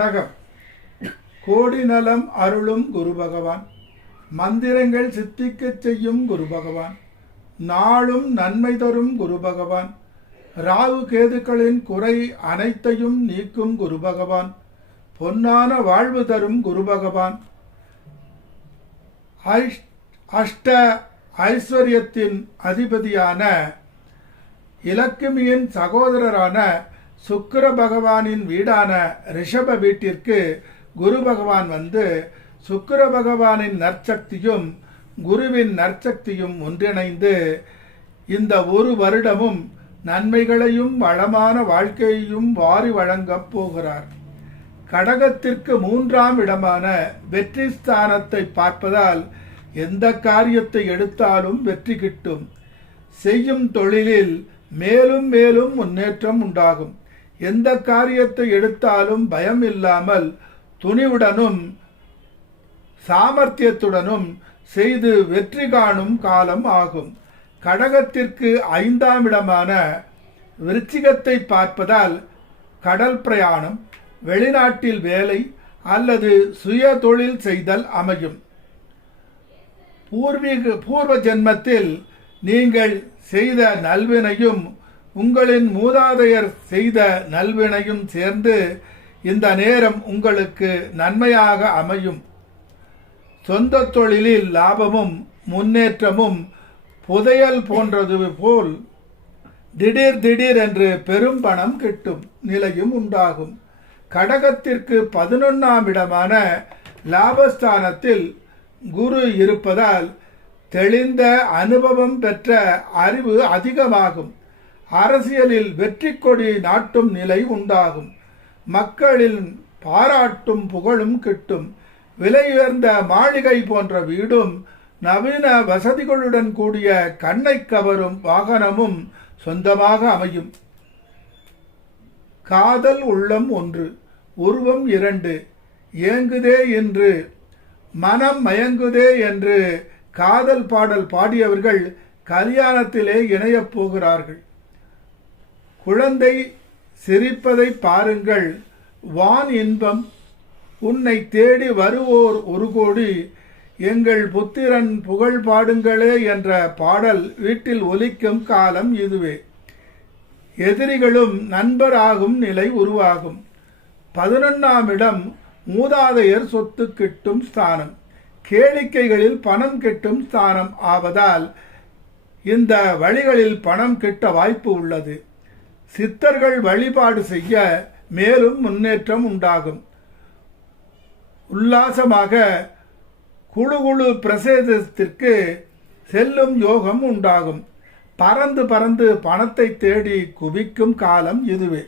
கடகம் கோடி நலம் அருளும் குரு பகவான். மந்திரங்கள் சித்திக்கச் செய்யும் குரு பகவான். நாளும் நன்மை தரும் குரு பகவான். ராகு கேதுக்களின் குறை அனைத்தையும் நீக்கும் குரு பகவான். பொன்னான வாழ்வு தரும் குரு பகவான். ஐஷ்- அஷ்ட ஐஸ்வர்யத்தின் அதிபதியான இலக்குமியின் சகோதரரான சுக்கர பகவானின் வீடான ரிஷப வீட்டிற்கு குரு பகவான் வந்து சுக்கர பகவானின் நற்சக்தியும் குருவின் நற்சக்தியும் ஒன்றிணைந்து இந்த ஒரு வருடமும் நன்மைகளையும் வளமான வாழ்க்கையையும் வாரி வழங்கப் போகிறார். கடகத்திற்கு மூன்றாம் இடமான வெற்றி ஸ்தானத்தை பார்ப்பதால் எந்த காரியத்தை எடுத்தாலும் வெற்றி கிட்டும். செய்யும் தொழிலில் மேலும் மேலும் முன்னேற்றம் உண்டாகும். எந்த காரியத்தை எடுத்தாலும் பயம் இல்லாமல் துணிவுடனும் சாமர்த்தியத்துடனும் செய்து வெற்றி காணும் காலம் ஆகும். கடகத்திற்கு ஐந்தாம் இடமான விருச்சிகத்தை பார்ப்பதால் கடல் பிரயாணம் வெளிநாட்டில் வேலை அல்லது சுய தொழில் செய்தல் அமையும். பூர்வீக பூர்வ ஜென்மத்தில் நீங்கள் செய்த நல்வினையும் உங்களின் மூதாதையர் செய்த நல்வினையும் சேர்ந்து இந்த நேரம் உங்களுக்கு நன்மையாக அமையும். சொந்த தொழிலில் லாபமும் முன்னேற்றமும் புதையல் போன்றது போல் திடீர் திடீர் என்று பெரும் பணம் கிட்டும் நிலையும் உண்டாகும். கடகத்திற்கு பதினொன்றாம் இடமான லாபஸ்தானத்தில் குரு இருப்பதால் தெளிந்த அனுபவம் பெற்ற அறிவு அதிகமாகும். அரசியலில் வெற்றி கொடி நாட்டும் நிலை உண்டாகும். மக்களின் பாராட்டும் புகழும் கிட்டும். விலையுயர்ந்த மாளிகை போன்ற வீடும் நவீன வசதிகளுடன் கூடிய கண்ணை கவரும் வாகனமும் சொந்தமாக அமையும். காதல் உள்ளம் ஒன்று உருவம் இரண்டு. ஏங்குதே என்று மனம் மயங்குதே என்று காதல் பாடல் பாடியவர்கள் கல்யாணத்திலே இணையப் போகிறார்கள். குழந்தை சிரிப்பதை பாருங்கள். வான் இன்பம் உன்னை தேடி வருவோர் ஒரு கோடி. எங்கள் புத்திரன் புகழ் பாடுங்களே என்ற பாடல் வீட்டில் ஒலிக்கும் காலம் இதுவே. எதிரிகளும் நண்பராகும் நிலை உருவாகும். பதினொன்றாம் இடம் மூதாதையர் சொத்து கிட்டும் ஸ்தானம். கேளிக்கைகளில் பணம் கிட்டும் ஸ்தானம் ஆவதால் இந்த வழிகளில் பணம் கிட்ட வாய்ப்பு உள்ளது. சித்தர்கள் வழிபாடு செய்ய மேலும் முன்னேற்றம் உண்டாகும். உல்லாசமாக குழு குழு பிரசேதத்திற்கு செல்லும் யோகம் உண்டாகும். பறந்து பறந்து பணத்தை தேடி குவிக்கும் காலம் இதுவே.